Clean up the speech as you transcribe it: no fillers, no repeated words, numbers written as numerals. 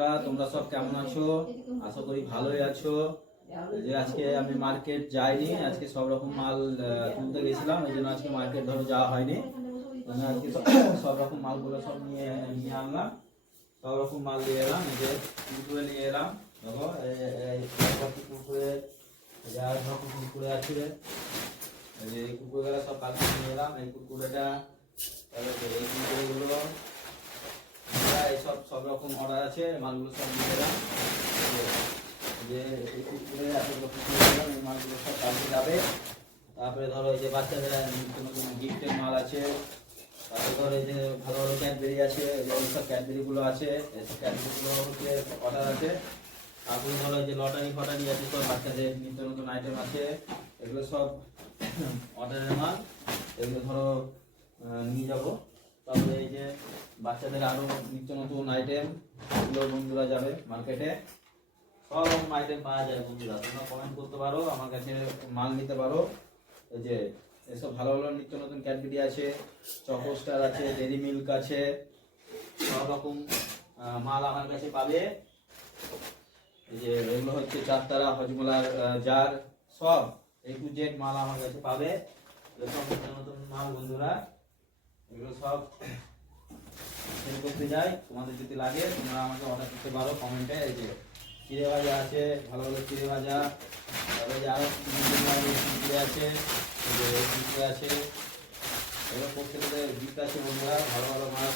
বন্ধুরা, তোমরা সব কেমন আছো? আশা করি ভালোই আছো। যে আজকে আমি মার্কেট যাইনি, আজকে সব রকম মাল তুলতে গেছিলাম, এই জন্য আজকে মার্কেট ধরো যাওয়া হয়নি। আজকে সব রকম মালগুলো সব নিয়ে আনলাম, সব রকম মাল নিয়ে এলাম। এই যে কুরকুরে নিয়ে এলাম, দেখো কুরকুরে যার রকম কুরকুরে আছে, এই কুরকুরে সব কালকে নিয়ে এলাম। এই কুরকুরেটা, এই কুরকুরেগুলো সব রকম অর্ডার আছে, মালগুলো সব নিয়ে এলাম। যে এই কুরকুরে এতগুলো কুরকুরে এলাম, এই মালগুলো সব কালকে যাবে। তারপরে ধরো এই যে বাচ্চাদের নতুন নতুন গিফটের মাল আছে, তারপরে ধরো এই যে ভালো ভালো ক্যাডবেরি আছে, এই সব ক্যাডবেরিগুলো আছে, এইসব ক্যাডবেরিগুলো হচ্ছে অর্ডার আছে। তারপরে ধরো এই যে লটারি ফটারি আছে, সব বাচ্চাদের নিত্য নতুন আইটেম আছে, এগুলো সব অর্ডারের মাল, এগুলো ধরো নিয়ে যাবো। তারপরে এই যে বাচ্চাদের আরো নিত্য নতুন আইটেম, এগুলো বন্ধুরা যাবে মার্কেটে। সব রকম আইটেম পাওয়া যায় বন্ধুরা, তোমরা কমেন্ট করতে পারো, আমার কাছে মাল নিতে পারো। এই যে এসব ভালো ভালো নিত্য নতুন ক্যাডবেরি আছে, চকোস্টার আছে, ডেরি মিল্ক আছে, সব রকম মাল আমার কাছে পাবে। এই যে এগুলো হচ্ছে চারতারা হজমোলার জার, সব A to Z মাল আমার কাছে পাবে। সব নিত্য নতুন মাল বন্ধুরা, এগুলো সব সেল করতে যাই। তোমাদের যদি লাগে তোমরা আমাকে অর্ডার করতে পারো কমেন্টে। এই যে চিড়ে ভাজা আছে, ভালো ভালো চিড়ে ভাজা, তারপরে যে আরো চিড়ে আছে, এই যে চিড়ে আছে, এগুলো প্রত্যেকটা গিফট আছে বন্ধুরা, ভালো ভালো মাল।